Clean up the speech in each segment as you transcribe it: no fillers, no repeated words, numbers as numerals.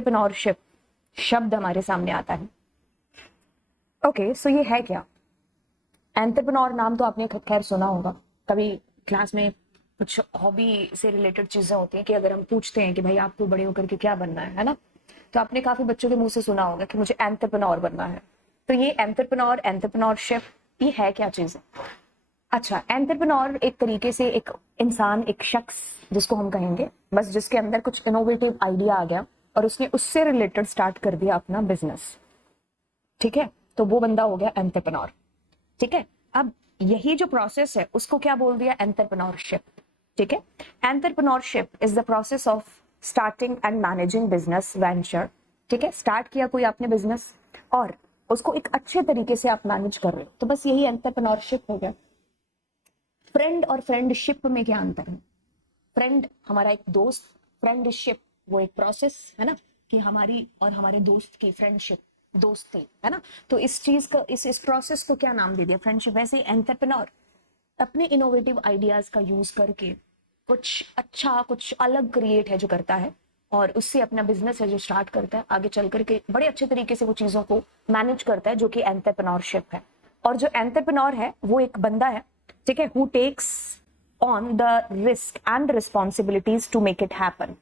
Entrepreneurship शब्द हमारे सामने आता है। ओके, सो ये है क्या? एंटरप्रेन्योर नाम तो आपने खैर सुना होगा, कभी क्लास में कुछ हॉबी से रिलेटेड चीजें होती हैं कि अगर हम पूछते हैं कि भाई आपको बड़े होकर के क्या बनना है ना, तो आपने काफी बच्चों के मुंह से सुना होगा कि मुझे एंटरप्रेन्योर बनना है। तो ये एंटरप्रेन्योर, एंटरप्रेन्योरशिप, ये है क्या चीज? अच्छा, एंटरप्रेन्योर एक तरीके से एक इंसान, एक शख्स जिसको हम कहेंगे, बस जिसके अंदर कुछ इनोवेटिव आइडिया आ गया और उसने उससे रिलेटेड स्टार्ट कर दिया अपना बिजनेस। ठीक है, तो वो बंदा हो गया एंटरप्रेन्योर। ठीक है, अब यही जो प्रोसेस है उसको क्या बोल दिया? एंटरप्रेन्योरशिप। ठीक है, entrepreneurship is the process of starting and managing business venture. ठीक है, स्टार्ट किया कोई आपने बिजनेस और उसको एक अच्छे तरीके से आप मैनेज कर रहे हो, तो बस यही एंटरप्रेन्योरशिप हो गया। फ्रेंड और फ्रेंडशिप में क्या अंतर है? फ्रेंड हमारा एक दोस्त, फ्रेंडशिप वो एक प्रोसेस है ना, कि हमारी और हमारे दोस्त की फ्रेंडशिप, दोस्ती है ना। तो इस चीज का, इस प्रोसेस को क्या नाम दे दिया? फ्रेंडशिप। वैसे ही एंटरप्रेन्योर अपने इनोवेटिव आइडियाज का यूज करके कुछ अच्छा, कुछ अलग क्रिएट है जो करता है और उससे अपना बिजनेस है जो स्टार्ट करता है, आगे चल करके बड़े अच्छे तरीके से वो चीजों को मैनेज करता है, जो कि एंटरप्रेन्योरशिप है। और जो एंटरप्रेन्योर है वो एक बंदा है, ठीक है, who takes on the risk and responsibilities to make it happen.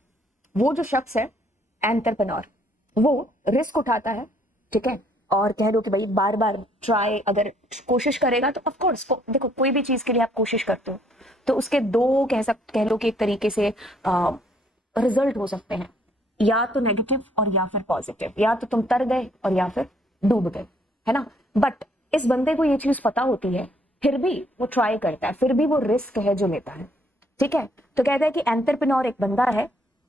वो जो शख्स है एंटरप्रेन्योर, वो रिस्क उठाता है, ठीक है, और कह लो कि भाई बार बार ट्राई, अगर कोशिश करेगा तो ऑफकोर्स देखो, कोई भी चीज के लिए आप कोशिश करते हो तो उसके दो कह लो कि एक तरीके से रिजल्ट हो सकते हैं, या तो नेगेटिव और या फिर पॉजिटिव, या तो तुम तर गए और या फिर डूब गए, है ना। बट इस बंदे को ये चीज पता होती है, फिर भी वो ट्राई करता है, फिर भी वो रिस्क है जो लेता है। ठीक है, तो कहता है कि एंटरप्रेन्योर एक बंदा है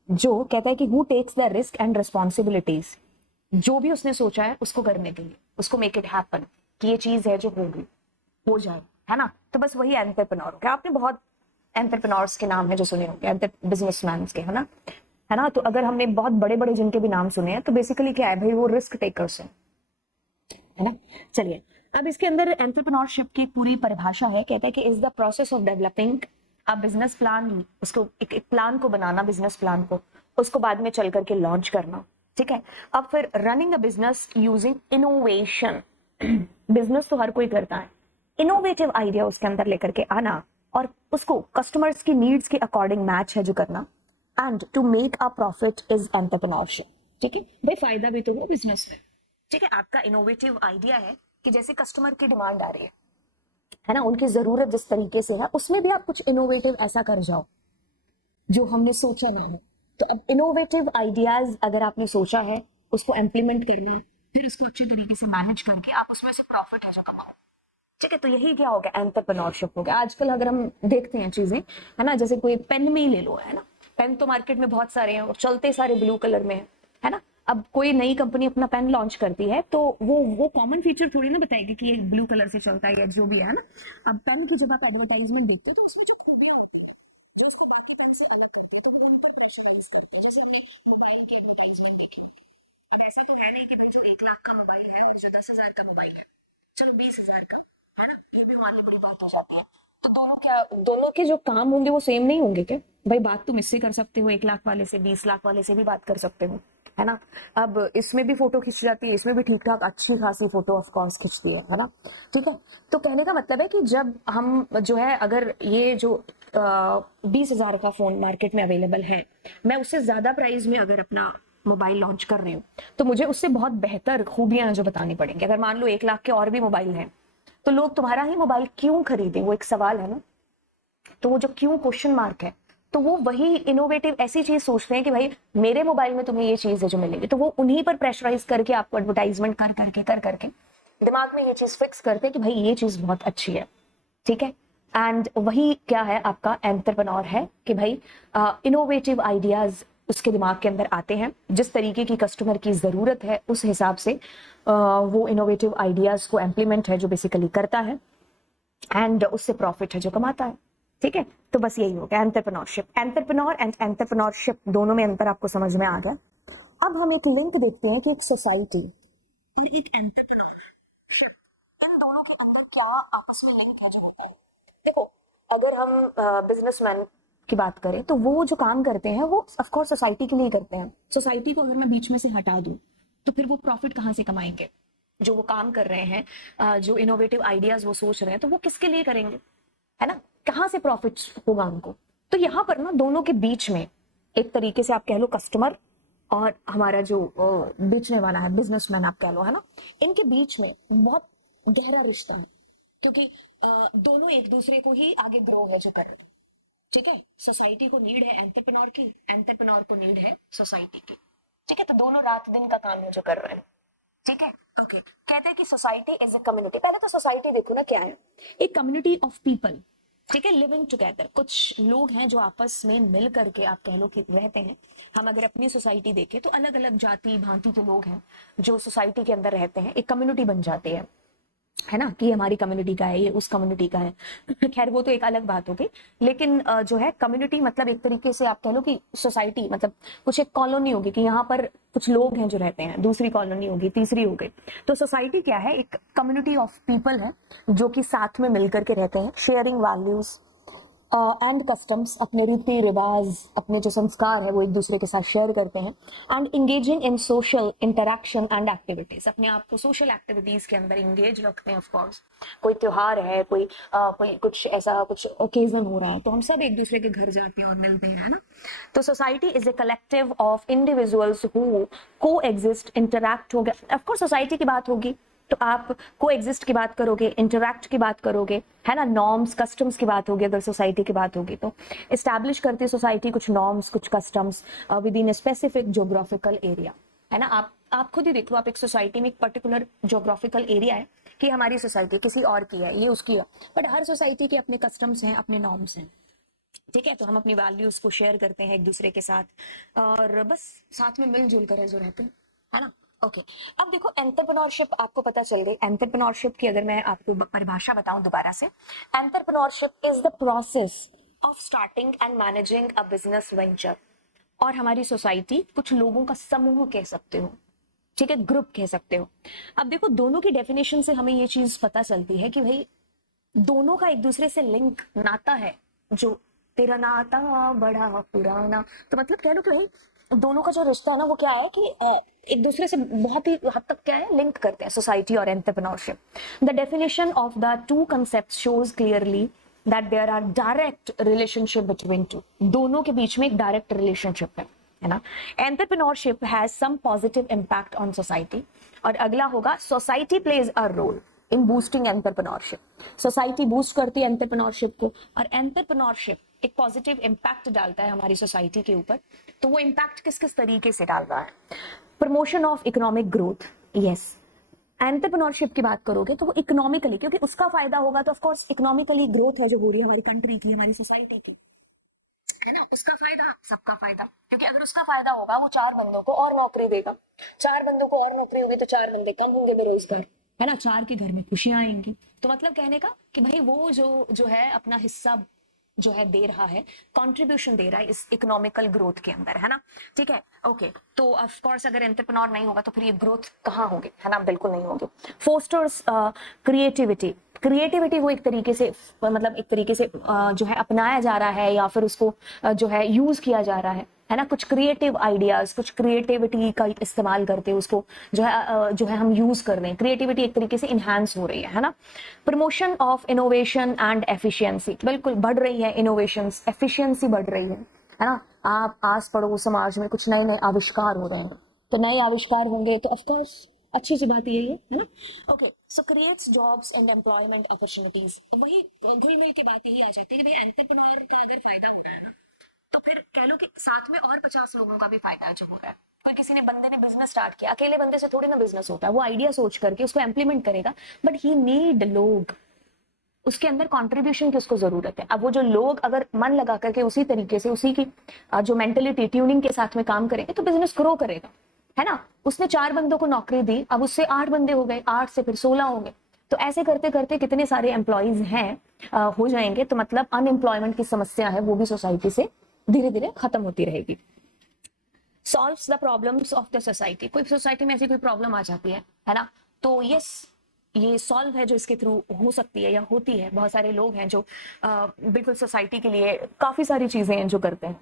जो कहता है कि who takes the risk and responsibilities, जो भी उसने सोचा है उसको करने के लिए, उसको मेक इट हैपन, कि ये चीज है जो होगी, हो जाए, है ना। तो बस वही एंटरप्रेन्योर हो गया। आपने बहुत एंटरप्रेन्योर्स के नाम है जो सुने होंगे, बिजनेसमैन के, है ना। तो अगर हमने बहुत बड़े बड़े जिनके भी नाम सुने हैं, तो बेसिकली क्या है भाई, वो रिस्क टेकर्स है ना। चलिए, अब इसके अंदर एंटरप्रेन्योरशिप की पूरी परिभाषा है, कहता है कि is the process of developing a business plan, उसको एक प्लान को बनाना, बिजनेस प्लान को, उसको बाद में चल करके लॉन्च करना। ठीक है, अब फिर running a business using innovation. Business तो हर कोई करता है, इनोवेटिव आइडिया उसके अंदर लेकर के आना और उसको कस्टमर्स की नीड्स के अकॉर्डिंग मैच है जो करना, and to make a profit is entrepreneurship. ठीक है भाई, फायदा भी तो हो बिजनेस में। ठीक है, आपका इनोवेटिव आइडिया है कि जैसे कस्टमर की डिमांड आ रही है ना, उनकी जरूरत जिस तरीके से है, उसमें भी आप कुछ इनोवेटिव ऐसा कर जाओ जो हमने सोचा ना हो। तो अब इनोवेटिव आइडियाज अगर आपने सोचा है, उसको इम्प्लीमेंट करना, फिर उसको अच्छे तरीके से मैनेज करके आप उसमें से प्रॉफिट है जो कमाओ। ठीक है, तो यही क्या हो गया? एंटरप्रेन्योरशिप हो गया। आजकल अगर हम देखते हैं चीजें, है ना, जैसे कोई पेन में ही ले लो, है ना, पेन तो मार्केट में बहुत सारे हैं और चलते सारे ब्लू कलर में है ना। अब कोई नई कंपनी अपना पेन लॉन्च करती है तो वो कॉमन फीचर थोड़ी ना बताएगी कि ये ब्लू कलर से चलता है या जो भी है ना। अब पेन की जब आप एडवर्टाइजमेंट देखते हो तो उसमें जो खूबियां होती है जो उसको बाकी पेन से अलग करती है, तो वो उन पर प्रेशराइज करते हैं। जैसे हमने मोबाइल की एडवर्टाइजमेंट देखी, अब ऐसा तो है नहीं कि भाई जो 1 लाख का मोबाइल है और जो 10,000 का मोबाइल है, चलो 20,000 का, है ना, ये भी मान ली बड़ी बात हो जाती है। तो दोनों के जो काम होंगे वो सेम नहीं होंगे क्या? भाई बात तुम इससे कर सकते हो 1 लाख वाले से, 20 लाख वाले से भी बात कर सकते हो, है ना। अब इसमें भी फोटो खिंच जाती है, इसमें भी ठीक ठाक अच्छी खासी फोटो ऑफ कोर्स खिंचती है ना। ठीक है, तो कहने का मतलब है कि जब हम जो है, अगर ये जो 20,000 का फोन मार्केट में अवेलेबल है, मैं उससे ज्यादा प्राइस में अगर अपना मोबाइल लॉन्च कर रही हूँ, तो मुझे उससे बहुत बेहतर खूबियां जो बतानी पड़ेंगी। अगर मान लो 1 लाख के और भी मोबाइल हैं, तो लोग तुम्हारा ही मोबाइल क्यों खरीदें? वो एक सवाल है ना। तो वो जो क्यों क्वेश्चन मार्क है, तो वो वही इनोवेटिव ऐसी चीज सोचते हैं कि भाई मेरे मोबाइल में तुम्हें ये चीज है जो मिलेगी, तो वो उन्हीं पर प्रेशराइज करके आपको एडवर्टाइजमेंट कर करके दिमाग में ये चीज फिक्स करते हैं कि भाई ये चीज बहुत अच्छी है। ठीक है, एंड वही क्या है आपका एंटरप्रेन्योर है कि भाई इनोवेटिव आइडियाज उसके दिमाग के अंदर आते हैं, जिस तरीके की कस्टमर की जरूरत है उस हिसाब से वो इनोवेटिव आइडियाज को इम्प्लीमेंट है जो बेसिकली करता है, एंड उससे प्रॉफिट है जो कमाता है। ठीक है, तो बस यही हो गया एंटरप्रेन्योरशिप। एंटरप्रेन्योर एंड एंटरप्रेन्योरशिप दोनों में अंतर आपको समझ में आ गया। अब हम एक लिंक देखते हैं कि एक सोसाइटी और एक एंटरप्रेन्योरशिप, इन दोनों के अंदर क्या आपस में लिंक है जो होता है। देखो, अगर हम बिजनेसमैन की बात करें तो वो जो काम करते हैं वो ऑफ कोर्स सोसाइटी के लिए करते हैं। सोसाइटी को अगर मैं बीच में से हटा दूं तो फिर वो प्रॉफिट कहाँ से कमाएंगे? जो वो काम कर रहे हैं, जो इनोवेटिव आइडियाज वो सोच रहे हैं, तो वो किसके लिए करेंगे, है ना? कहाँ से प्रॉफिट होगा उनको? तो यहाँ पर ना दोनों के बीच में एक तरीके से आप कह लो कस्टमर और हमारा जो बेचने वाला है, बिजनेसमैन आप कह लो, है ना, इनके बीच में बहुत गहरा रिश्ता है, क्योंकि दोनों एक दूसरे को ही आगे ग्रो है जो कर रहे हैं। ठीक है, सोसाइटी को नीड है एंटरप्रेन्योर की, एंटरप्रेन्योर को नीड है सोसाइटी की। ठीक है, तो दोनों रात दिन का काम है जो कर रहे हैं। ठीक है, ओके। कहते हैं कि सोसाइटी इज अ कम्युनिटी। पहले तो सोसाइटी देखो ना क्या है, एक कम्युनिटी ऑफ पीपल, ठीक है, लिविंग टुगेदर। कुछ लोग हैं जो आपस में मिल करके आप कह लो कि रहते हैं। हम अगर अपनी सोसाइटी देखें तो अलग अलग जाति भांति के लोग हैं जो सोसाइटी के अंदर रहते हैं, एक कम्युनिटी बन जाती है ना, कि हमारी कम्युनिटी का है, ये उस कम्युनिटी का है। खैर वो तो एक अलग बात हो गई, लेकिन जो है कम्युनिटी मतलब एक तरीके से आप कह लो कि सोसाइटी मतलब कुछ एक कॉलोनी होगी कि यहाँ पर कुछ लोग हैं जो रहते हैं, दूसरी कॉलोनी होगी, तीसरी हो गई। तो सोसाइटी क्या है? एक कम्युनिटी ऑफ पीपल है जो कि साथ में मिलकर के रहते हैं, शेयरिंग वैल्यूज एंड कस्टम्स, अपने रीति रिवाज, अपने जो संस्कार है वो एक दूसरे के साथ शेयर करते हैं। And engaging in social interaction and activities, अपने आप को सोशल एक्टिविटीज के अंदर इंगेज रखते हैं। ऑफ कोर्स कोई त्योहार है, कोई कुछ ऐसा कुछ ओकेजन हो रहा है तो हम सब एक दूसरे के घर जाते हैं और मिलते हैं, है ना। तो society is a collective of individuals who co exist, interact हो गया। ऑफकोर्स सोसाइटी की बात होगी तो आप को एग्जिस्ट की बात करोगे, इंटरैक्ट की बात करोगे, है ना, नॉर्म्स कस्टम्स की बात होगी। अगर सोसाइटी की बात होगी तो एस्टैब्लिश करती है सोसाइटी कुछ नॉर्म्स, कुछ customs with in a specific geographical area, है ना। आप खुद ही देख लो, आप एक सोसाइटी में एक पर्टिकुलर ज्योग्राफिकल एरिया है कि हमारी सोसाइटी किसी और की है, ये उसकी है, बट हर सोसाइटी के अपने कस्टम्स हैं, अपने नॉर्म्स हैं। ठीक है, तो हम अपनी वैल्यूज को शेयर करते हैं एक दूसरे के साथ और बस साथ में मिलजुल कर जो रहते हैं, है ना। ओके, अब देखो एंटरप्रेन्योरशिप आपको पता चल गई। एंटरप्रेन्योरशिप की अगर मैं आपको परिभाषा बताऊं दोबारा से, entrepreneurship is the process of starting and managing a business venture. और हमारी सोसाइटी कुछ लोगों का समूह कह सकते हो, ठीक है, ग्रुप कह सकते हो। अब देखो दोनों की डेफिनेशन से हमें ये चीज पता चलती है कि भाई दोनों का एक दूसरे से लिंक नाता है, जो तेरा नाता बड़ा पुराना। तो मतलब कह लो कि भाई दोनों का जो रिश्ता है ना वो क्या है कि एक दूसरे से बहुत ही हद तक क्या है, लिंक करते हैं सोसाइटी और entrepreneurship. The definition of the two concept shows clearly that there are direct relationship between two. दोनों के बीच में एक डायरेक्ट रिलेशनशिप है ना। Entrepreneurship has some positive impact on society. और अगला होगा society plays a role in boosting entrepreneurship. Society boost करती है एंटरप्रेन्योरशिप को और एंटरप्रेन्योरशिप एक पॉजिटिव इम्पैक्ट डालता है हमारी सोसाइटी के ऊपर। तो वो इम्पैक्ट किस किस तरीके से डाल रहा है? Promotion of economic growth, yes. Entrepreneurship की बात करोगे तो वो इकोनॉमिकली, क्योंकि उसका फायदा होगा तो ऑफकोर्स इकोनॉमिकली ग्रोथ है जो हो रही है हमारी कंट्री की, हमारी सोसाइटी की, है ना। उसका फायदा सबका फायदा, क्योंकि अगर उसका फायदा होगा वो 4 बंदों को और नौकरी देगा, 4 बंदों को और नौकरी होगी तो 4 बंदे कम होंगे बेरोजगार, है ना, 4 के घर में खुशियां आएंगी। तो मतलब कहने का कि भाई वो जो है अपना हिस्सा जो है दे रहा है, कंट्रीब्यूशन दे रहा है इस इकोनॉमिकल ग्रोथ के अंदर, है ना। ठीक है, ओके। तो ऑफ कोर्स अगर एंटरप्रेन्योर नहीं होगा तो फिर ये ग्रोथ कहाँ होगी, है ना, बिल्कुल नहीं होगी। Fosters creativity. क्रिएटिविटी वो एक तरीके से मतलब एक तरीके से जो है अपनाया जा रहा है या फिर उसको जो है यूज किया जा रहा है ना। कुछ क्रिएटिव आइडियाज, कुछ क्रिएटिविटी का इस्तेमाल करते उसको जो है हम यूज कर रहे हैं। क्रिएटिविटी एक तरीके से इनहांस हो रही है ना। Promotion of innovation and efficiency, बिल्कुल बढ़ रही है इनोवेशन, एफिशिएंसी बढ़ रही है ना। आप आस पड़ोस समाज में कुछ नए नए आविष्कार हो रहे हैं, तो नए आविष्कार होंगे तो ऑफकोर्स अच्छी सी बात यही है ना। Okay, so creates jobs and employment opportunities. वही घुल मिल की बात यही आ जाती है कि भाई एंटरप्रेन्योर का अगर फायदा हो रहा है ना तो फिर कह लो कि साथ में और 50 लोगों का भी फायदा है जो हो रहा है। कोई किसी ने बंदे ने बिजनेस स्टार्ट किया, अकेले बंदे से थोड़ी ना बिजनेस होता है, वो आइडिया सोच करके उसको इम्प्लीमेंट करेगा, बट ही नीड लोग, उसके अंदर कंट्रीब्यूशन की उसको जरूरत है। अब वो जो लोग अगर मन लगा करके उसी तरीके से उसी की जो मेंटलिटी ट्यूनिंग के साथ में काम करेंगे तो बिजनेस ग्रो करेगा, है ना। उसने 4 बंदों को नौकरी दी, अब उससे 8 बंदे हो गए, 8 से फिर 16 हो गए, तो ऐसे करते करते कितने सारे एम्प्लॉइज हैं हो जाएंगे। तो मतलब अनएम्प्लॉयमेंट की समस्या है वो भी सोसाइटी से धीरे धीरे खत्म होती रहेगी। Solves the problems of the society. कोई सोसाइटी में ऐसी कोई प्रॉब्लम आ जाती है ना, तो यस ये सॉल्व है जो इसके थ्रू हो सकती है या होती है। बहुत सारे लोग हैं जो बिल्कुल सोसाइटी के लिए काफी सारी चीजें हैं जो करते हैं,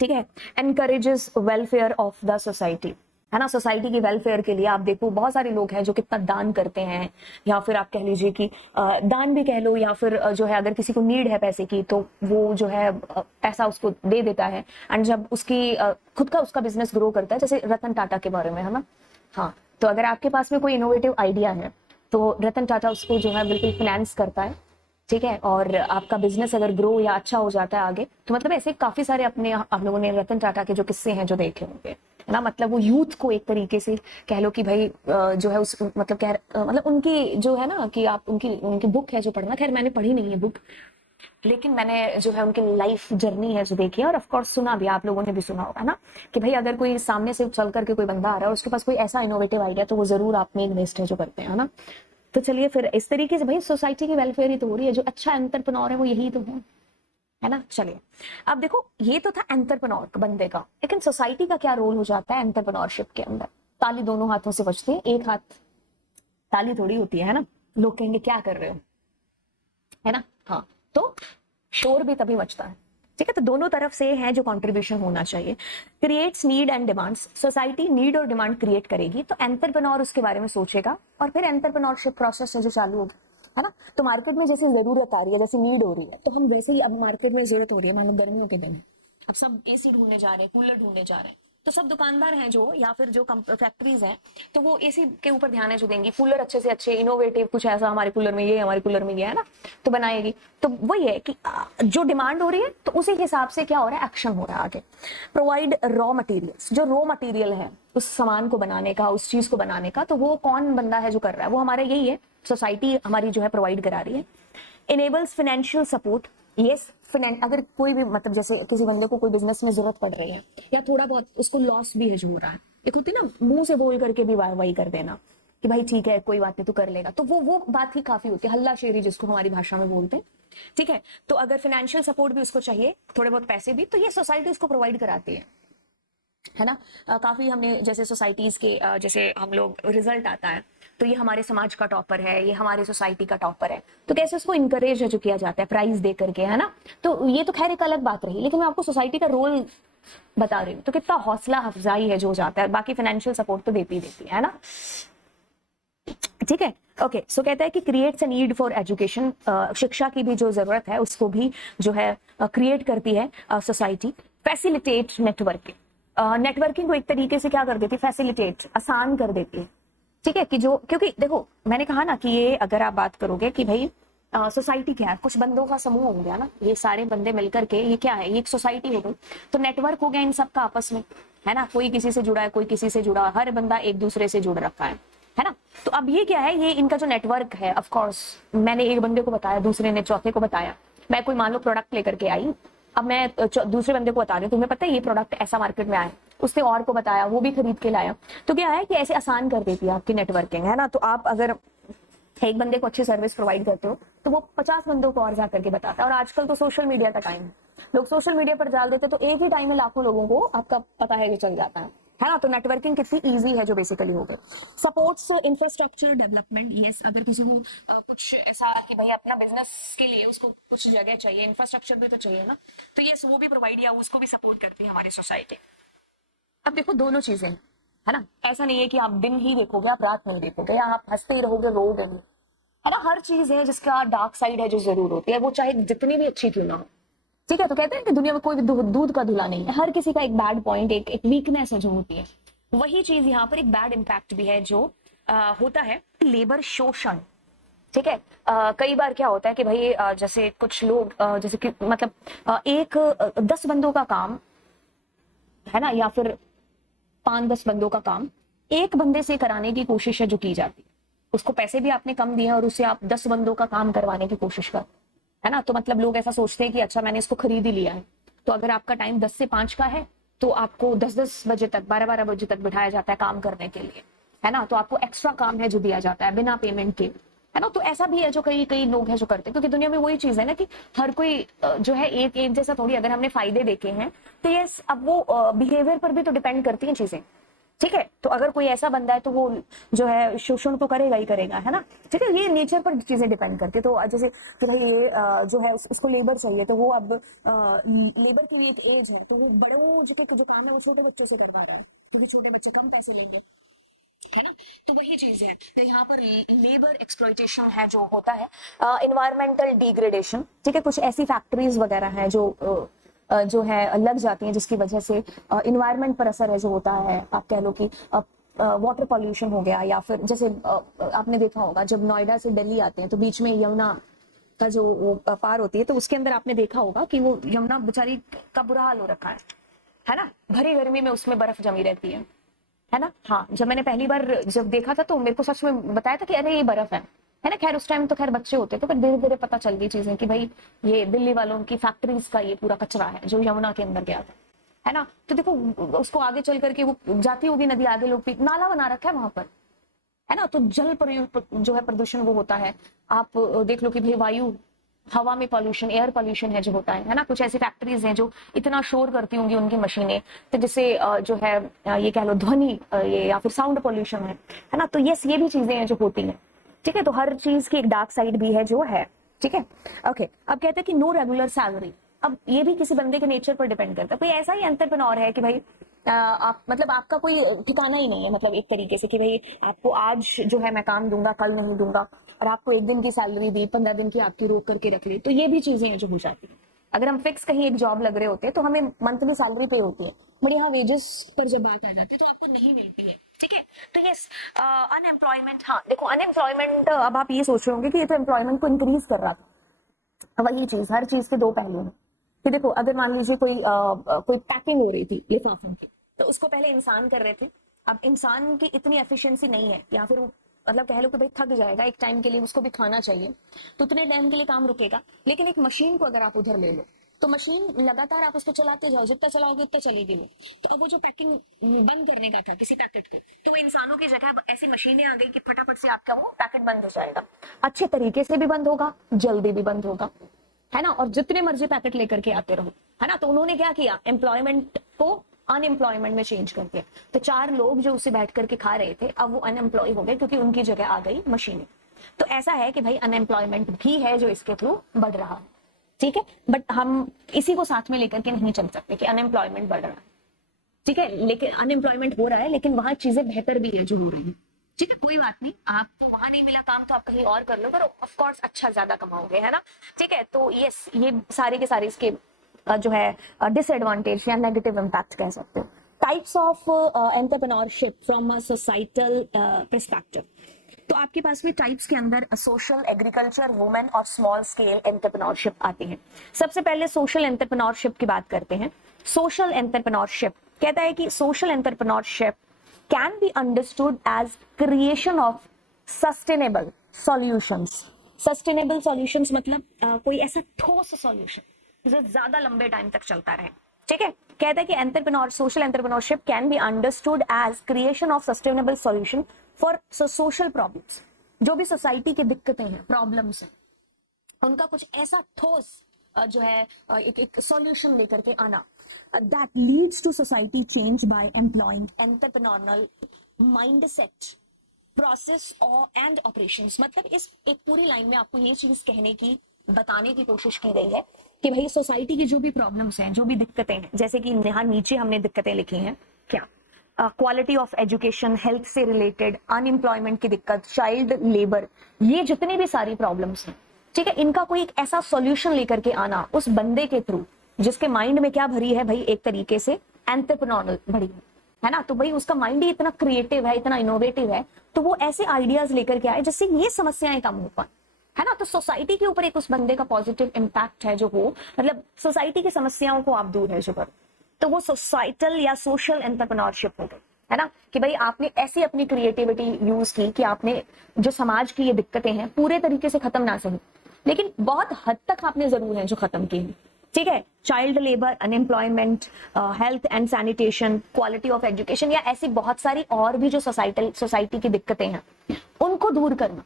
ठीक है। Encourages welfare of the society, है ना, सोसाइटी की वेलफेयर के लिए आप देखो बहुत सारे लोग हैं जो कितना दान करते हैं, या फिर आप कह लीजिए कि दान भी कह लो, या फिर जो है अगर किसी को नीड है पैसे की तो वो जो है पैसा उसको दे देता है, एंड जब उसकी खुद का उसका बिजनेस ग्रो करता है, जैसे रतन टाटा के बारे में, है ना। हाँ, तो अगर आपके पास में कोई इनोवेटिव आइडिया है तो रतन टाटा उसको जो है बिल्कुल फाइनेंस करता है, ठीक है। और आपका बिजनेस अगर ग्रो या अच्छा हो जाता है आगे, तो मतलब ऐसे काफी सारे अपने आप लोगों ने रतन टाटा के जो किस्से हैं जो देखे होंगे, है ना। मतलब वो यूथ को एक तरीके से कह लो कि भाई जो है उस मतलब मतलब उनकी जो है ना कि आप उनकी उनकी बुक है जो पढ़ना, खैर मैंने पढ़ी नहीं है बुक, लेकिन मैंने जो है उनकी लाइफ जर्नी है जो देखी है, और ऑफ कोर्स सुना भी, आप लोगों ने भी सुना होगा ना कि भाई अगर कोई सामने से चल करके कोई बंदा आ रहा है उसके पास कोई ऐसा इनोवेटिव आइडिया, तो वो जरूर आप में इन्वेस्ट है जो करते हैं, है ना। तो चलिए फिर इस तरीके से भाई सोसाइटी की वेलफेयर ही तो हो रही है, जो अच्छा एंटरप्रेन्योर है वो यही तो है ना। चलिए अब देखो, ये तो था एंटरप्रेन्योर बंदे का, लेकिन सोसाइटी का क्या रोल हो जाता है एंटरप्रेन्योरशिप के अंदर। ताली दोनों हाथों से बजती है, एक हाथ ताली थोड़ी होती है ना। लोग कहेंगे क्या कर रहे हो, है ना। हाँ, तो शोर भी तभी मचता है, ठीक है। तो दोनों तरफ से है जो कंट्रीब्यूशन होना चाहिए। Creates need and demands, society need और डिमांड क्रिएट करेगी तो एंटरप्रेन्योर उसके बारे में सोचेगा, और फिर एंटरप्रेन्योरशिप प्रोसेस है जो चालू होगी, है ना। तो मार्केट में जैसे जरूरत आ रही है, जैसे नीड हो रही है, तो हम वैसे ही अब मार्केट में जरूरत हो रही है, मान लो गर्मियों के दिन अब सब एसी ढूंढने जा रहे हैं, कूलर ढूंढने जा रहे हैं, तो सब दुकानदार हैं जो, या फिर जो फैक्ट्रीज हैं, तो वो एसी के ऊपर ध्यान है जो देंगी, कूलर अच्छे से अच्छे इनोवेटिव कुछ ऐसा, हमारे कूलर में ये, हमारे कूलर में ये, है ना, तो बनाएगी। तो वही है कि जो डिमांड हो रही है तो उसी हिसाब से क्या हो रहा है, एक्शन हो रहा है आगे। प्रोवाइड रॉ मटेरियल्स, जो रॉ मटेरियल है उस सामान को बनाने का, उस चीज को बनाने का, तो वो कौन बंदा है जो कर रहा है, वो हमारा यही है, सोसाइटी हमारी जो है प्रोवाइड करा रही है। इनेबल्स फाइनेंशियल सपोर्ट, यस, अगर कोई भी मतलब जैसे किसी बंदे को कोई बिजनेस में जरूरत पड़ रही है, या थोड़ा बहुत उसको लॉस भी है जो हो रहा है, एक होती ना मुंह से बोल करके भी वाह वाही कर देना कि भाई ठीक है कोई बात नहीं तू कर लेगा, तो वो बात ही काफी होती है, हल्ला शेरी जिसको हमारी भाषा में बोलते हैं, ठीक है। तो अगर फाइनेंशियल सपोर्ट भी उसको चाहिए, थोड़े बहुत पैसे भी, तो ये सोसाइटी उसको प्रोवाइड कराती है ना। काफी हमने जैसे सोसाइटीज के जैसे हम लोग रिजल्ट आता है तो ये हमारे समाज का टॉपर है, ये हमारे सोसाइटी का टॉपर है, तो कैसे उसको इंकरेज है जो किया जाता है प्राइज दे करके, है ना। तो ये तो खैर एक अलग बात रही, लेकिन मैं आपको सोसाइटी का रोल बता रही हूँ, तो कितना हौसला अफजाई है जो हो जाता है। बाकी फाइनेंशियल सपोर्ट तो देती है ना, ठीक है। ओके, सो कहता है कि creates a need for education, शिक्षा की भी जो जरूरत है उसको भी जो है क्रिएट करती है सोसाइटी। फैसिलिटेट नेटवर्किंग, नेटवर्किंग को एक तरीके से क्या कर देती है, फैसिलिटेट, आसान कर देती है, ठीक है। कि जो, क्योंकि देखो मैंने कहा ना कि ये अगर आप बात करोगे कि भाई सोसाइटी क्या है, कुछ बंदों का समूह हो गया ना, ये सारे बंदे मिलकर के ये क्या है, ये एक सोसाइटी हो गई, तो नेटवर्क हो गया इन सबका आपस में, है ना। कोई किसी से जुड़ा है, कोई किसी से जुड़ा, हर बंदा एक दूसरे से जुड़ रखा है ना। तो अब ये क्या है, ये इनका जो नेटवर्क है, ऑफ कोर्स मैंने एक बंदे को बताया, दूसरे ने चौथे को बताया, मैं कोई मान लो प्रोडक्ट लेकर के आई, अब मैं दूसरे बंदे को बता रही हूँ तुम्हें पता है ये प्रोडक्ट ऐसा मार्केट में आया, उसने और को बताया, वो भी खरीद के लाया, तो क्या है कि ऐसे आसान कर देती है आपकी नेटवर्किंग, है ना। तो आप अगर एक बंदे को अच्छी सर्विस प्रोवाइड करते हो तो वो 50 बंदों को और जाकर के बताता है। और आजकल तो सोशल मीडिया का टाइम है, लोग सोशल मीडिया पर डाल देते तो एक ही टाइम में लाखों लोगों को आपका पता है कि चल जाता है ना। तो नेटवर्किंग कितनी इजी है जो बेसिकली हो गई। सपोर्ट्स इंफ्रास्ट्रक्चर डेवलपमेंट, यस, अगर किसी को कुछ ऐसा कि भाई अपना बिजनेस के लिए उसको कुछ जगह चाहिए, इंफ्रास्ट्रक्चर भी तो चाहिए ना, तो यस वो भी प्रोवाइड या उसको भी सपोर्ट करती है हमारी सोसाइटी। अब देखो दोनों चीजें, है ना, ऐसा नहीं है कि आप दिन ही देखोगे आप रात नहीं देखोगे, या आप हंसते ही रहोगे रोगे नहीं, है ना। हर चीज है जिसका डार्क साइड है जो जरूर होती है, वो चाहे जितनी भी अच्छी क्यों ना हो, ठीक है। तो कहते हैं कि दुनिया में कोई भी दूध का धुला नहीं है, हर किसी का एक बैड पॉइंट, एक वीकनेस है जो होती है। वही चीज यहाँ पर एक बैड इम्पैक्ट भी है जो होता है, लेबर शोषण, ठीक है। कई बार क्या होता है कि भाई जैसे कुछ लोग जैसे कि मतलब 10 बंदों का काम है ना, या फिर 5-10 बंदों का काम एक बंदे से कराने की कोशिश है जो की जाती है, उसको पैसे भी आपने कम दिए और उससे आप 10 बंदों का काम करवाने की कोशिश कर, है ना। तो मतलब लोग ऐसा सोचते हैं कि अच्छा मैंने इसको खरीद ही लिया है, तो अगर आपका टाइम 10 से 5 का है तो आपको 10-10 बजे तक, 12-12 बजे तक बिठाया जाता है काम करने के लिए, है ना। तो आपको एक्स्ट्रा काम है जो दिया जाता है बिना पेमेंट के, है ना। तो ऐसा भी है जो कई कई लोग हैं जो करते हैं, क्योंकि दुनिया में वही चीज है ना कि हर कोई जो है एक जैसा थोड़ी, अगर हमने फायदे देखे हैं तो यस, अब वो बिहेवियर पर भी तो डिपेंड करती हैं चीजें, ठीक है। तो अगर कोई ऐसा बंदा है तो वो जो है शोषण तो करेगा ही करेगा, है ना। ठीक है, ये नेचर पर चीजें डिपेंड करती है। तो जैसे कि भाई ये जो है उसको लेबर चाहिए, तो वो अब लेबर की भी एक एज है, तो वो बड़ों जो काम है वो छोटे बच्चों से करवा रहा है, क्योंकि छोटे बच्चे कम पैसे लेंगे, है ना। तो वही चीज है, तो यहाँ पर लेबर एक्सप्लॉइटेशन है जो होता है, इन्वायरमेंटल डिग्रेडेशन। ठीक है, कुछ ऐसी फैक्ट्रीज वगैरह है जो है लग जाती हैं, जिसकी वजह से इन्वायरमेंट पर असर है जो होता है। आप कह लो कि वाटर पॉल्यूशन हो गया, या फिर जैसे आपने देखा होगा जब नोएडा से दिल्ली आते हैं तो बीच में यमुना का जो पार होती है, तो उसके अंदर आपने देखा होगा कि वो यमुना बेचारी का बुरा हाल हो रखा है ना। भरी गर्मी में उसमें बर्फ जमी रहती है ना। हाँ, जब मैंने पहली बार जब देखा था तो मेरे को सच में बताया था कि अरे ये बर्फ है ना। खैर उस टाइम तो खैर बच्चे होते तो, पर धीरे धीरे पता चल गई चीजें कि भाई ये दिल्ली वालों की फैक्ट्रीज का ये पूरा कचरा है जो यमुना के अंदर गया था, है ना। तो देखो उसको आगे चल करके वो जाती होगी नदी, आगे लोग नाला बना रखा है वहां पर, है ना। तो जल जो है प्रदूषण वो होता है। आप देख लो कि भाई वायु, हवा में पॉल्यूशन, एयर पॉल्यूशन है जो होता है ना। कुछ ऐसी फैक्ट्रीज हैं जो इतना शोर करती होंगी उनकी मशीनें, तो जिससे जो है ये कह लो ध्वनि ये या फिर साउंड पॉल्यूशन है ना। तो यस, ये भी चीजें हैं जो होती हैं। ठीक है, तो हर चीज की एक डार्क साइड भी है जो है। ठीक है, ओके। अब कहते हैं कि नो रेगुलर सैलरी। अब ये भी किसी बंदे के नेचर पर डिपेंड करता है। कोई ऐसा ही एंटरप्रेन्योर है कि भाई आप मतलब आपका कोई ठिकाना ही नहीं है, मतलब एक तरीके से कि भाई आपको आज जो है मैं काम दूंगा, कल नहीं दूंगा, और आपको एक दिन की सैलरी दी, 15 दिन की आपकी रोक करके रख ली। तो ये भी चीजें हैं जो हो जाती है। अगर हम फिक्स कहीं एक जॉब लग रहे होते हैं तो हमें मंथली सैलरी पे होती है, बट यहाँ वेजेस पर जब बात आ जाती है तो आपको नहीं मिलती है। ठीक है, तो ये अनएम्प्लॉयमेंट, हाँ देखो अनएम्प्लॉयमेंट, अब आप ये सोच रहे होंगे कि ये तो एम्प्लॉयमेंट को इंक्रीज कर रहा था। वही चीज, हर चीज के दो पहलू हैं। कि देखो अगर मान लीजिए कोई पैकिंग हो रही थी लिफाफों की, तो उसको पहले इंसान कर रहे थे। अब इंसान की इतनी एफिशिएंसी नहीं है, या फिर वो मतलब कह लो कि भाई थक जाएगा एक टाइम के लिए, उसको भी खाना चाहिए, तो उतने टाइम के लिए काम रुकेगा। लेकिन एक मशीन को अगर आप उधर ले लो, तो मशीन लगातार आप उसको चलाते जाओ, जितना चलाओगे उतना चलेगी वो। तो अब वो जो पैकिंग बंद करने का था किसी पैकेट को, तो वो इंसानों की जगह ऐसी मशीनें आ गई कि फटाफट से आपका वो पैकेट बंद हो जाएगा। अच्छे तरीके से भी बंद होगा, जल्दी भी बंद होगा, है ना। और जितने मर्जी पैकेट लेकर के आते रहो, है ना। तो उन्होंने क्या किया, एम्प्लॉयमेंट को अनएम्प्लॉयमेंट में चेंज कर दिया। तो 4 लोग जो उसे बैठ करके खा रहे थे, अब वो अनएम्प्लॉय हो गए, क्योंकि उनकी जगह आ गई मशीनें। तो ऐसा है कि भाई अनएम्प्लॉयमेंट भी है जो इसके थ्रू बढ़ रहा है। ठीक है, बट हम इसी को साथ में लेकर के नहीं चल सकते कि अनएम्प्लॉयमेंट बढ़ रहा है। ठीक है, लेकिन अनएम्प्लॉयमेंट हो रहा है, लेकिन वहां चीजें बेहतर भी है जो हो रही है। ठीक है, कोई बात नहीं, आपको वहां नहीं मिला काम तो आप कहीं और कर लो, पर ऑफ कोर्स अच्छा ज्यादा कमाओगे, है ना। ठीक है, तो ये सारे के सारे इसके जो है डिसएडवांटेज या नेगेटिव इम्पैक्ट कह सकते हो। Types of entrepreneurship from a societal perspective. तो आपके पास में टाइप्स के अंदर सोशल, एग्रीकल्चर, वुमेन और स्मॉल स्केल एंटरप्रेन्योरशिप आती है। सबसे पहले सोशल एंटरप्रेन्योरशिप की बात करते हैं। सोशल एंटरप्रेन्योरशिप कहता है कि social entrepreneurship can be understood as creation of sustainable solutions. Sustainable solutions मतलब कोई ऐसा ठोस सॉल्यूशन जो ज्यादा लंबे टाइम तक चलता रहे। ठीक है, कहता है कि social entrepreneurship can be understood as creation of sustainable solution for social problems. जो भी सोसाइटी की दिक्कतें हैं, प्रॉब्लम्स हैं, उनका कुछ ऐसा ठोस जो है एक सॉल्यूशन लेकर के आना। That leads to society change by employing entrepreneurial mindset, process और एंड ऑपरेशंस। मतलब इस एक पूरी लाइन में आपको ये चीज बताने की कोशिश की गई है कि भाई सोसाइटी की जो भी प्रॉब्लम्स हैं, जो भी दिक्कतें हैं, जैसे कि यहाँ नीचे हमने दिक्कतें लिखी हैं क्या, क्वालिटी ऑफ एजुकेशन, हेल्थ से रिलेटेड, अनएम्प्लॉयमेंट की दिक्कत, चाइल्ड लेबर, ये जितनी भी सारी प्रॉब्लम्स हैं, ठीक है, इनका कोई एक ऐसा सॉल्यूशन लेकर के आना उस बंदे के थ्रू जिसके माइंड में क्या भरी है भाई, एक तरीके से एंटरप्रेन्योरल भरी है ना। तो भाई उसका माइंड ही इतना क्रिएटिव है, इतना इनोवेटिव है, तो वो ऐसे आइडियाज लेकर के आए जिससे ये समस्याएं कम हो पाए, है ना। तो सोसाइटी के ऊपर एक उस बंदे का पॉजिटिव इम्पैक्ट है जो हो, मतलब सोसाइटी की समस्याओं को आप दूर है जो करो, तो वो सोसाइटल या सोशल एंटरप्रेन्योरशिप हो गई, है ना। कि भाई आपने ऐसी अपनी क्रिएटिविटी यूज की कि आपने जो समाज की ये दिक्कतें हैं पूरे तरीके से खत्म ना सही, लेकिन बहुत हद तक आपने जरूर है जो खत्म की है। ठीक है, child labour, unemployment, health and sanitation, quality of education, या ऐसी बहुत सारी और भी जो सोसाइटी की दिक्कतें हैं उनको दूर करना।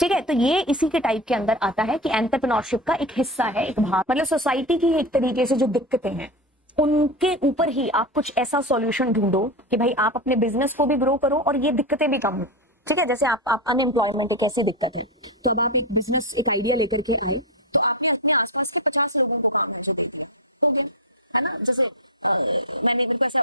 ठीक है, तो ये इसी के टाइप के अंदर आता है कि एंटरप्रेन्योरशिप का एक हिस्सा है, एक भाग, मतलब सोसाइटी की एक तरीके से जो दिक्कतें हैं उनके ऊपर ही आप कुछ ऐसा सॉल्यूशन ढूंढो कि भाई आप अपने बिजनेस को भी ग्रो करो और ये दिक्कतें भी कम हो। ठीक है, जैसे आप अनएम्प्लॉयमेंट एक ऐसी दिक्कत है, तो अब आप एक बिजनेस एक आइडिया लेकर के आए, तो आपने अपने आसपास के 50 लोगों को काम है जो देख लिया, हो गया, है ना। जैसे मैंने मेरे को ऐसा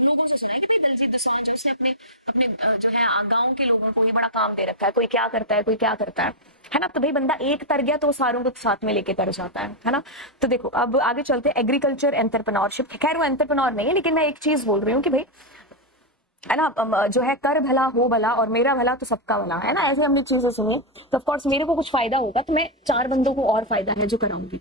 लोगों से सुना है कि भाई दलजीत दोसांझ जो उसने अपने अपने जो है गांव के लोगों को ये बड़ा काम दे रखा है, कोई क्या करता है कोई क्या करता है ना। तो भाई बंदा एक तर गया तो वो सारों को साथ में लेके तर जाता है ना। तो देखो अब आगे चलते, एग्रीकल्चर एंटरप्रेन्योरशिप, खैर वो एंटरप्रेन्योर नहीं है, लेकिन मैं एक चीज बोल रही हूँ कि भाई है ना, जो है कर भला हो भला और मेरा भला तो सबका भला, है ना, ऐसे हमने चीजें सुनी। तो ऑफ कोर्स मेरे को कुछ फायदा होगा तो मैं 4 बंदों को और फायदा है जो कराऊंगी।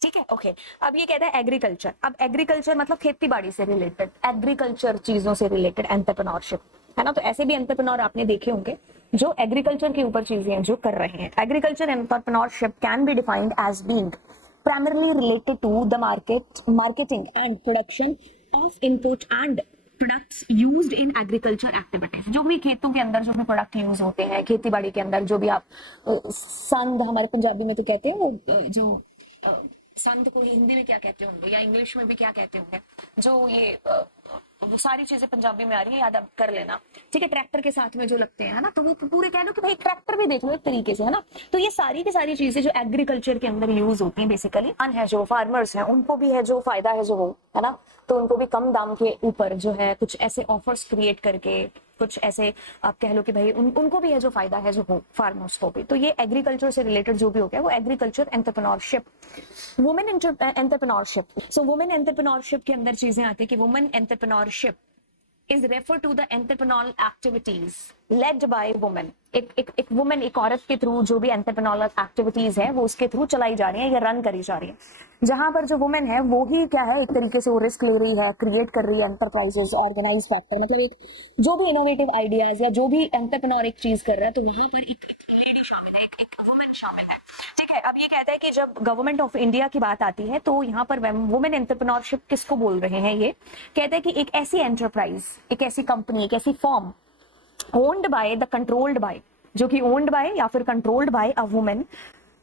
ठीक है, ओके। अब ये कहता है एग्रीकल्चर, अब एग्रीकल्चर मतलब खेती बाड़ी से रिलेटेड, एग्रीकल्चर चीजों से रिलेटेड एंटरप्रेन्योरशिप, है ना। तो ऐसे भी एंटरप्रेन्योर आपने देखे होंगे जो एग्रीकल्चर के ऊपर चीजें जो कर रहे हैं। Agriculture entrepreneurship can be defined as being primarily related to the marketing and production of input and products used in agriculture activities, जो भी खेतों के अंदर जो भी प्रोडक्ट यूज होते हैं, खेती बाड़ी के अंदर जो भी आप संद हमारे पंजाबी में तो कहते हैं वो जो संद को हिंदी में क्या कहते होंगे या इंग्लिश में भी क्या कहते होंगे, जो ये वो सारी चीजें पंजाबी में आ रही है, याद आप कर लेना। ठीक है, ट्रैक्टर के साथ में जो लगते हैं, है ना, तो वो पूरे कह लो कि भाई ट्रैक्टर भी देख लो एक तरीके से, है ना। तो ये सारी की सारी चीजें जो एग्रीकल्चर के अंदर यूज होती हैं बेसिकली, है जो फार्मर्स हैं उनको भी है जो फायदा है जो हो, है ना। तो उनको भी कम दाम के ऊपर जो है कुछ ऐसे ऑफर्स क्रिएट करके, कुछ ऐसे आप कह लो कि भाई उनको भी है जो फायदा है जो हो, फार्मर्स को भी। तो ये एग्रीकल्चर से रिलेटेड जो भी हो गया वो एग्रीकल्चर एंटरप्रेन्योरशिप। वुमेन एंटरप्रेन्योरशिप, सो वुमेन एंटरप्रेन्योरशिप के अंदर चीजें आती है कि women entrepreneurship is referred to the entrepreneurial activities led by women। एक वुमेन, एक औरत के थ्रू जो भी एंटरप्रेन्योरियल एक्टिविटीज है वो उसके थ्रू चलाई जा रही है या रन करी जा रही है, जहां पर जो वुमेन है वो ही क्या है एक तरीके से वो रिस्क ले रही है, क्रिएट कर रही है एंटरप्राइजेस, ऑर्गेनाइज फैक्टर, मतलब एक जो भी इनोवेटिव आइडियाज या जो भी एंटरप्रेन्योर एक चीज कर रहा है तो वहां पर एक लेडी शामिल है, एक वुमेन शामिल है। ठीक है, अब ये कहता है कि जब गवर्नमेंट ऑफ इंडिया की बात आती है तो यहाँ पर वुमेन एंटरप्रेन्योरशिप किसको बोल रहे हैं, ये कहते हैं कि एक ऐसी एंटरप्राइज, एक ऐसी कंपनी, एक ऐसी firm owned by the controlled by, जो कि ओन्ड बाय या फिर controlled by a women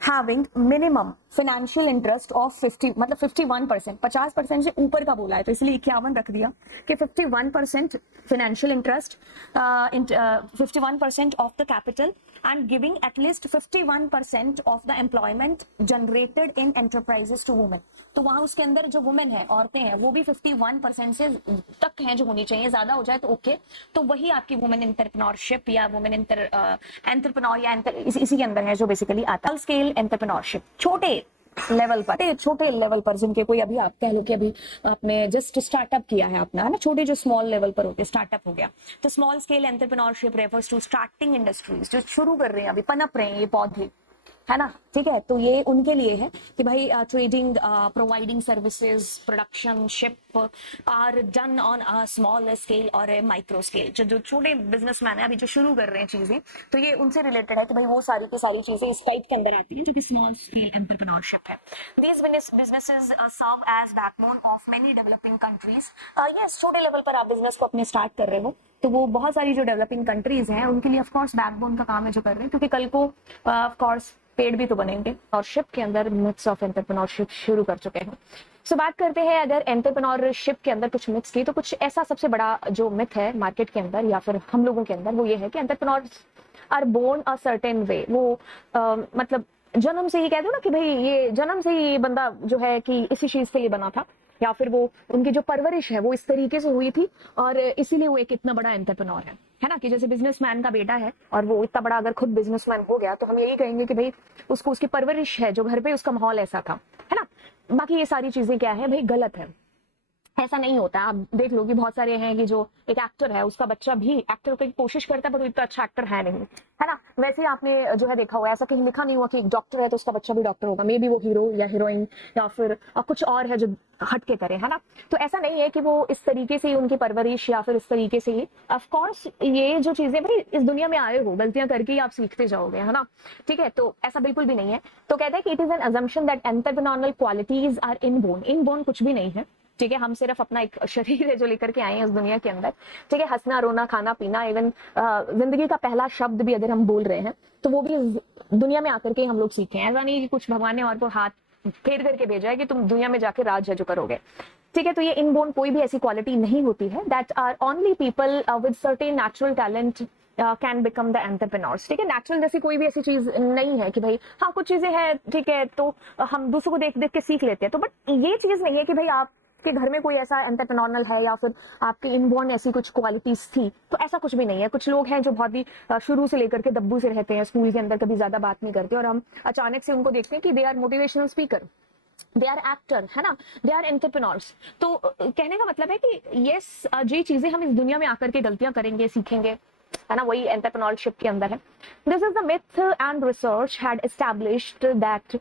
having minimum financial interest of 50, मतलब 51%, 50% से ऊपर का बोला है तो इसलिए 51 रख दिया कि 51% financial interest, 51% of the capital and giving at least 51% of the employment generated in enterprises to women. तो वहां उसके अंदर जो वुमेन है, औरतें हैं, वो भी 51% से तक हैं जो होनी चाहिए, ज्यादा हो जाए तो ओके। तो वही आपकी वुमेन एंटरप्रेन्योरशिप या वुमेन एंटरप्रेन्योर या इसी के अंदर है जो बेसिकली आता है। स्केल एंटरप्रेन्योरशिप, छोटे लेवल पर जिनके कोई अभी आप कह लो कि अभी आपने जस्ट स्टार्टअप किया है अपना, है ना, छोटे जो स्मॉल लेवल पर होते हैं, स्टार्टअप हो गया। तो small scale entrepreneurship refers to starting industries, जो शुरू कर रहे हैं, अभी पनप रहे हैं ये पौधे, है ना। ठीक है, तो ये उनके लिए है कि भाई trading, providing services, production, ship are done on a small scale और ए माइक्रो स्केल। जो छोटे बिजनेसमैन है अभी जो शुरू कर रहे हैं चीजें, तो ये उनसे रिलेटेड है कि भाई वो सारी की सारी चीजें इस टाइप के अंदर आती हैं जो कि स्मॉल स्केल एंटरप्रेन्योरशिप है। These businesses serve as backbone of many developing countries. Yes, छोटे लेवल पर आप बिजनेस को अपने स्टार्ट कर रहे हो तो वो बहुत सारी जो डेवलपिंग कंट्रीज हैं उनके लिए ऑफकोर्स बैकबोन का काम है जो कर रहे हैं, क्योंकि कल को ऑफकोर्स पेड़ भी तो बनेंगे। और शिप के अंदर मिथ्स ऑफ एंटरप्रेन्योरशिप शुरू कर चुके हैं। सो बात करते हैं अगर एंटरप्रेन्योरशिप के अंदर कुछ मिथ्स की, तो कुछ ऐसा सबसे बड़ा जो मिथ है मार्केट के अंदर या फिर हम लोगों के अंदर वो ये है कि entrepreneurs are born a certain way. वो मतलब जन्म से ही कह दो ना कि भाई ये जन्म से ही बंदा जो है कि इसी चीज के लिए बना था, या फिर वो उनकी जो परवरिश है वो इस तरीके से हुई थी और इसीलिए वो एक इतना बड़ा एंटरप्रेन्योर है ना। कि जैसे बिजनेसमैन का बेटा है और वो इतना बड़ा अगर खुद बिजनेसमैन हो गया तो हम यही कहेंगे कि भाई उसको उसकी परवरिश है, जो घर पे उसका माहौल ऐसा था, है ना। बाकी ये सारी चीजें क्या है भाई, गलत है, ऐसा नहीं होता। आप देख लो कि बहुत सारे हैं कि जो एक एक्टर है उसका बच्चा भी एक्टर की कोशिश करता है पर इतना अच्छा एक्टर है नहीं, है ना। वैसे ही आपने जो है देखा हुआ, ऐसा कहीं लिखा नहीं हुआ कि एक डॉक्टर है तो उसका बच्चा भी डॉक्टर होगा, मे बी वो हीरो या हीरोइन या फिर कुछ और है जो हट के करे, है ना। तो ऐसा नहीं है कि वो इस तरीके से ही उनकी परवरिश या फिर इस तरीके से ही, ऑफ कोर्स ये जो चीजें भाई इस दुनिया में आए हो, गलतियां करके ही आप सीखते जाओगे, है ना। ठीक है, तो ऐसा बिल्कुल भी नहीं है। तो कहते हैं कि it is an assumption that entrepreneurial qualities are inborn. Inborn कुछ भी नहीं है, ठीक है। हम सिर्फ अपना एक शरीर है जो लेकर के आए हैं इस दुनिया के अंदर, ठीक है। हंसना, रोना, खाना पीना, इवन जिंदगी का पहला शब्द भी अगर हम बोल रहे हैं तो वो भी दुनिया में आकर के हम लोग सीखे हैं। ऐसा नहीं कि कुछ भगवान ने और को हाथ फेर करके भेजा है कि तुम दुनिया में जाके राज है जो करोगे, ठीक है। तो ये इनबोर्न कोई भी ऐसी क्वालिटी नहीं होती है, that are only people with certain natural talent can become the entrepreneurs, ठीक है। नेचुरल जैसी कोई भी ऐसी चीज नहीं है कि भाई हाँ कुछ चीजें हैं, ठीक है, तो हम दूसरों को देख देख के सीख लेते हैं, तो बट ये चीज नहीं है कि भाई आपके घर में कोई ऐसा एंटरप्रेन्योरल है या फिर आपकी इनबोर्न ऐसी कुछ क्वालिटीज थी, तो ऐसा कुछ भी नहीं है। कुछ लोग हैं जो बहुत ही शुरू से लेकर के दब्बू से रहते हैं, स्कूल के अंदर कभी ज्यादा बात नहीं करते, और हम अचानक से उनको देखते हैं कि they are motivational speaker, they are actor, है ना, दे आर एंटरप्रेन्योर्स। तो कहने का मतलब है कि यस, ये चीजें हम इस दुनिया में आकर के गलतियां करेंगे, सीखेंगे, है ना, वही एंटरप्रेन्योरशिप के अंदर है। This is the myth and research had established that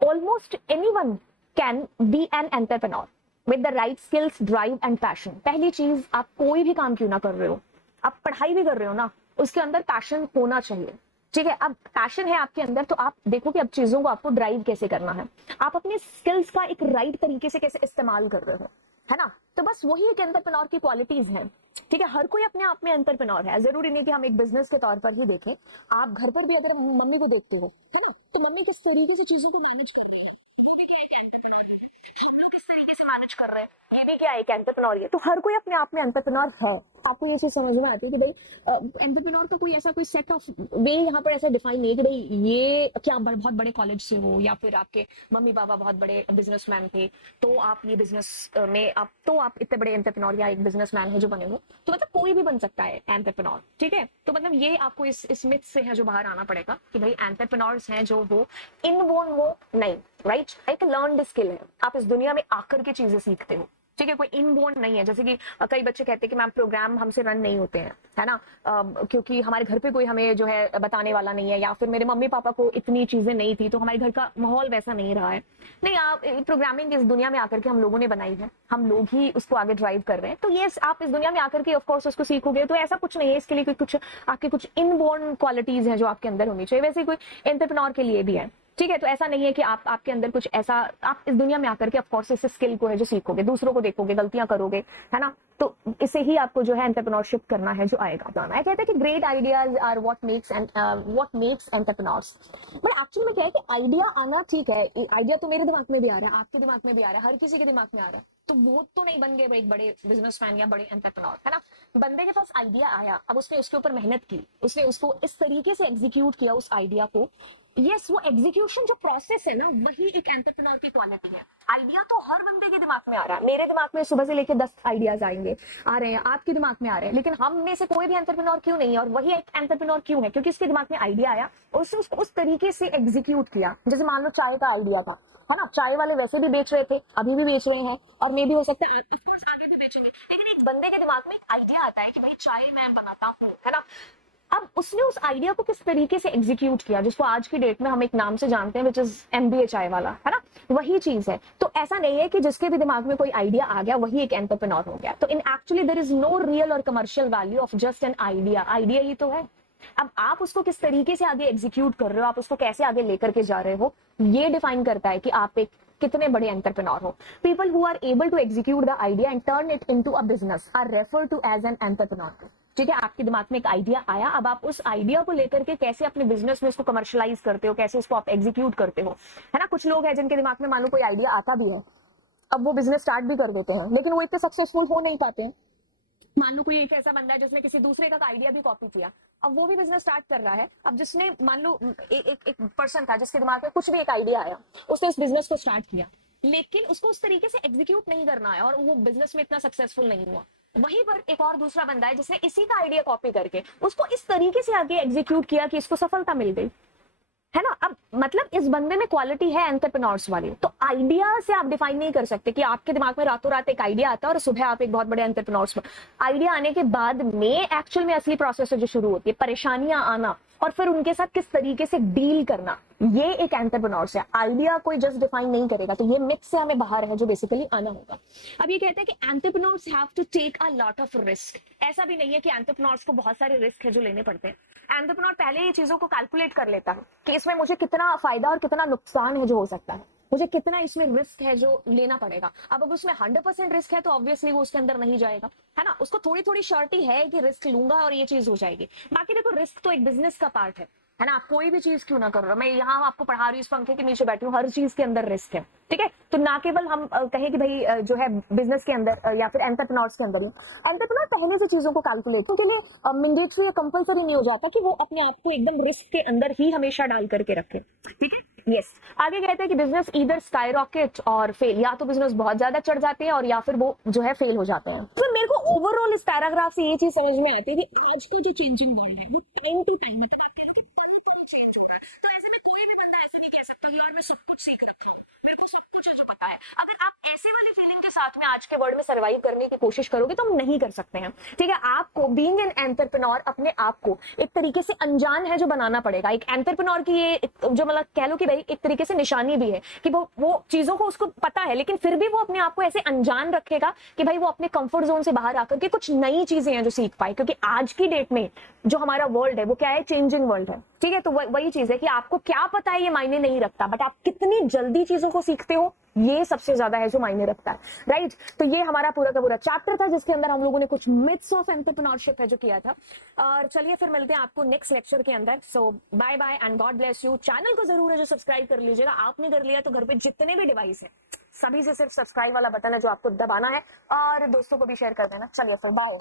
almost anyone can be an entrepreneur with the right skills, drive and passion. पहली चीज, आप कोई भी काम क्यों ना कर रहे हो, आप पढ़ाई भी कर रहे हो ना, उसके अंदर पैशन होना चाहिए, ठीक है। अब पैशन है आपके अंदर, तो आप देखो कि अब चीजों को आपको ड्राइव कैसे करना है, आप अपने स्किल्स का एक राइट तरीके से कैसे इस्तेमाल कर रहे हो, है ना। तो बस वही एक एंटरप्रेन्योर की क्वालिटीज हैं, ठीक है। हर कोई अपने आप में एंटरप्रेन्योर है, जरूरी नहीं कि हम एक बिजनेस के तौर पर ही देखें। आप घर पर भी अगर मम्मी को देखते हो, है ना, तो मम्मी किस तरीके से चीजों को मैनेज कर रही है, वो भी क्या एक एंटरप्रेन्योर है। हम लोग किस तरीके से मैनेज कर रहे हैं, ये भी क्या एक एंटरप्रेन्योर है। तो हर कोई अपने आप में एंटरप्रेन्योर है। आपको ये चीज समझ में आती है कि भाई एंटरप्रेन्योर का कोई ऐसा कोई सेट ऑफ वे यहाँ पर ऐसा डिफाइन नहीं है कि भाई ये क्या बहुत बड़े कॉलेज से हो, या फिर आपके मम्मी पापा बहुत बड़े बिजनेसमैन थे तो आप ये बिजनेस में आप तो आप इतने बड़े एंटरप्रेन्योर या एक बिजनेसमैन हो जो बने हो। तो मतलब कोई भी बन सकता है एंटरप्रेन्योर, ठीक है। तो मतलब ये आपको इस मिथ से है जो बाहर आना पड़ेगा कि भाई एंटरप्रेन्योर्स हैं जो वो इनबोर्न हो नहीं, राइट, एक लर्नड स्किल है, आप इस दुनिया में आकर के चीजें सीखते हो, ठीक है, कोई इनबोर्न नहीं है। जैसे कि कई बच्चे कहते हैं कि मैम प्रोग्राम हमसे रन नहीं होते हैं, है ना, क्योंकि हमारे घर पे कोई हमें जो है बताने वाला नहीं है, या फिर मेरे मम्मी पापा को इतनी चीजें नहीं थी तो हमारे घर का माहौल वैसा नहीं रहा है। नहीं, आप प्रोग्रामिंग इस दुनिया में आकर के हम लोगों ने बनाई है, हम लोग ही उसको आगे ड्राइव कर रहे हैं। तो ये आप इस दुनिया में आकर के ऑफकोर्स उसको सीखोगे, तो ऐसा कुछ नहीं है इसके लिए कुछ आपके कुछ इनबोर्न क्वालिटीज हैं जो आपके अंदर होनी चाहिए। वैसे कोई एंटरप्रेन्योर के लिए भी है, ठीक है। तो ऐसा नहीं है कि आपके अंदर कुछ ऐसा, आप इस दुनिया में आकर के ऑफकोर्स इस स्किल को है जो सीखोगे, दूसरों को देखोगे, गलतियां करोगे, है ना, तो इससे ही आपको जो है एंटरप्रेन्योरशिप करना है जो आएगा। मैं कहता है कि great ideas are what makes entrepreneurs. But actually में क्या है कि आइडिया आना ठीक है, आइडिया तो मेरे दिमाग में भी आ रहा है, आपके दिमाग में भी आ रहा है, हर किसी के दिमाग में आ रहा है, तो वो तो नहीं बन गए एक बड़े बिजनेसमैन या बड़े एंटरप्रेन्योर, है ना। बंदे के पास आइडिया आया, अब उसने उसके ऊपर मेहनत की, उसने उसको इस तरीके से एग्जीक्यूट किया उस आइडिया को। यस, वो एग्जीक्यूशन जो प्रोसेस है ना, वही एक एंटरप्रेन्योर की क्वालिटी है। आइडिया तो हर बंदे के दिमाग में आ रहा है, मेरे दिमाग में सुबह से लेकर 10 आइडियाज आएंगे, आ रहे हैं, आपके दिमाग में आ रहे हैं, लेकिन हम में से कोई भी एंटरप्रेन्योर क्यों नहीं है, और वही एक एंटरप्रेन्योर क्यों है, क्योंकि इसके दिमाग में आइडिया आया और उसने उसको उस तरीके से एग्जीक्यूट किया। जैसे मान लो चाय का आइडिया था, है ना, चाय वाले वैसे भी बेच रहे थे, अभी भी बेच रहे हैं, और मे भी हो सकता है ऑफकोर्स आगे भी बेचेंगे, लेकिन एक बंदे के दिमाग में एक आइडिया आता है कि भाई चाय मैं बनाता हूँ, है ना। अब उसने उस आइडिया को किस तरीके से एग्जीक्यूट किया, जिसको आज की डेट में हम एक नाम से जानते हैं, विच इज एमबीए चाय वाला, है ना, वही चीज है। तो ऐसा नहीं है कि जिसके भी दिमाग में कोई आइडिया आ गया वही एक एंटरप्रेन्योर हो गया। तो in actually there is no real और commercial value of just an idea. Idea ही तो है, अब आप उसको किस तरीके से आगे एग्जीक्यूट कर रहे हो, आप उसको कैसे आगे लेकर के जा रहे हो, ये डिफाइन करता है कि आप एक कितने बड़े एंटरप्रेन्योर हो। People who are able to execute the idea and turn it into a business are referred to as an entrepreneur. ठीक है, आपके दिमाग में एक आइडिया आया, अब आप उस आइडिया को लेकर के कैसे अपने बिजनेस में इसको कमर्शलाइज करते हो, कैसे इसको आप एग्जीक्यूट करते हो, है ना। कुछ लोग हैं जिनके दिमाग में मान लो कोई आइडिया आता भी है, अब वो बिजनेस स्टार्ट भी कर देते हैं, लेकिन वो इतने सक्सेसफुल हो नहीं पाते हैं। मान लो कोई एक ऐसा बंदा है जिसने किसी दूसरे का आइडिया भी कॉपी किया, अब वो भी बिजनेस स्टार्ट कर रहा है। अब जिसने मान लो एक पर्सन था जिसके दिमाग में कुछ भी एक आइडिया आया, उसने उस बिजनेस को स्टार्ट किया, लेकिन उसको उस तरीके से एग्जीक्यूट नहीं करना है और वो बिजनेस में इतना सक्सेसफुल नहीं हुआ। वहीं पर एक और दूसरा बंदा है जिसने इसी का आइडिया कॉपी करके उसको इस तरीके से आगे एग्जीक्यूट किया कि इसको सफलता मिल गई, है ना। अब मतलब इस बंदे में क्वालिटी है एंटरप्रेन्योर्स वाली। तो आइडिया से आप डिफाइन नहीं कर सकते कि आपके दिमाग में रातों रात एक आइडिया आता है और सुबह आप एक बहुत बड़े एंटरप्रेन्योर्स। आइडिया आने के बाद में एक्चुअल में असली प्रोसेस जो शुरू होती है, परेशानियां आना और फिर उनके साथ किस तरीके से डील करना, ये एक एंटरप्रेन्योर्स है। आइडिया कोई जस्ट डिफाइन नहीं करेगा, तो ये मिथ से हमें बाहर है जो बेसिकली आना होगा। अब ये कहते हैं कि entrepreneurs have to take a lot of risk. ऐसा भी नहीं है कि एंटरप्रेन्योर्स को बहुत सारे रिस्क है जो लेने पड़ते हैं। एंटरप्रेन्योर पहले ये चीजों को कैलकुलेट कर लेता है कि इसमें मुझे कितना फायदा और कितना नुकसान है जो हो सकता है, मुझे कितना इसमें रिस्क है जो लेना पड़ेगा। अब अगर उसमें 100% रिस्क है तो ऑब्वियसली वो उसके अंदर नहीं जाएगा, है ना। उसको थोड़ी थोड़ी श्योरिटी है कि रिस्क लूंगा और ये चीज हो जाएगी। बाकी देखो, रिस्क तो एक बिजनेस का पार्ट है है ना। आप कोई भी चीज क्यों ना कर रहे हो, मैं यहाँ आपको पढ़ा रही हूँ, इस पंखे के नीचे बैठी हूँ, हर चीज के अंदर रिस्क है, ठीक है। तो ना केवल हम कहें कि भाई जो है बिजनेस के अंदर या फिर एंटरप्रेन्योर्स के अंदर, एंटरप्रेन्योर पहले से चीजों को कैलकुलेट के लिए मैंडेटरी या कंपलसरी नहीं हो जाता कि वो अपने आप को एकदम रिस्क के अंदर ही हमेशा डाल करके रखे, ठीक है। यस, आगे कहते हैं कि बिजनेस ईदर स्काई रॉकेट और फेल, या तो बिजनेस बहुत ज्यादा चढ़ जाते हैं और या फिर वो जो है फेल हो जाते हैं। तो मेरे को ओवरऑल इस पैराग्राफ से ये चीज समझ में आती है कि आज का जो चेंजिंग वर्ल्ड है वो टाइम टू टाइम चेंज हो रहा है। तो ऐसे में कोई भी बंदा ऐसे नहीं कह सकता कि यार मैं सब कुछ सीख रखा हूँ, मेरे को सब कुछ है जो पता है। अगर आप ऐसे वाली फीलिंग के साथ में आज के वर्ल्ड में सर्वाइव करने की कोशिश करोगे तो हम नहीं कर सकते हैं, ठीक है। आपको बीइंग एन एंटरप्रेन्योर अपने आप को एक तरीके से अनजान है जो बनाना पड़ेगा। एक एंटरप्रेन्योर की ये जो मतलब कह लो कि भाई एक तरीके से निशानी भी है कि वो चीजों को उसको पता है, लेकिन फिर भी वो अपने आप को ऐसे अनजान रखेगा कि भाई वो अपने कंफर्ट जोन से बाहर आकर के कुछ नई चीजें हैं जो सीख पाए। क्योंकि आज की डेट में जो हमारा वर्ल्ड है वो क्या है, चेंजिंग वर्ल्ड है, ठीक है। तो वही चीज है कि आपको क्या पता है ये मायने नहीं रखता, बट आप कितनी जल्दी चीजों को सीखते हो ये सबसे ज्यादा है जो मायने रखता है, राइट। तो ये हमारा पूरा का पूरा चैप्टर था जिसके अंदर हम लोगों ने कुछ मिथ्स ऑफ एंटरप्रेन्योरशिप है जो किया था। और चलिए फिर मिलते हैं आपको नेक्स्ट लेक्चर के अंदर। So bye bye and God bless you. Channel को जरूर है जो सब्सक्राइब कर लीजिएगा, आपने कर लिया तो घर पे जितने भी डिवाइस है सभी से सिर्फ सब्सक्राइब वाला बटन है जो आपको दबाना है और दोस्तों को भी शेयर कर देना। चलिए फिर बाय।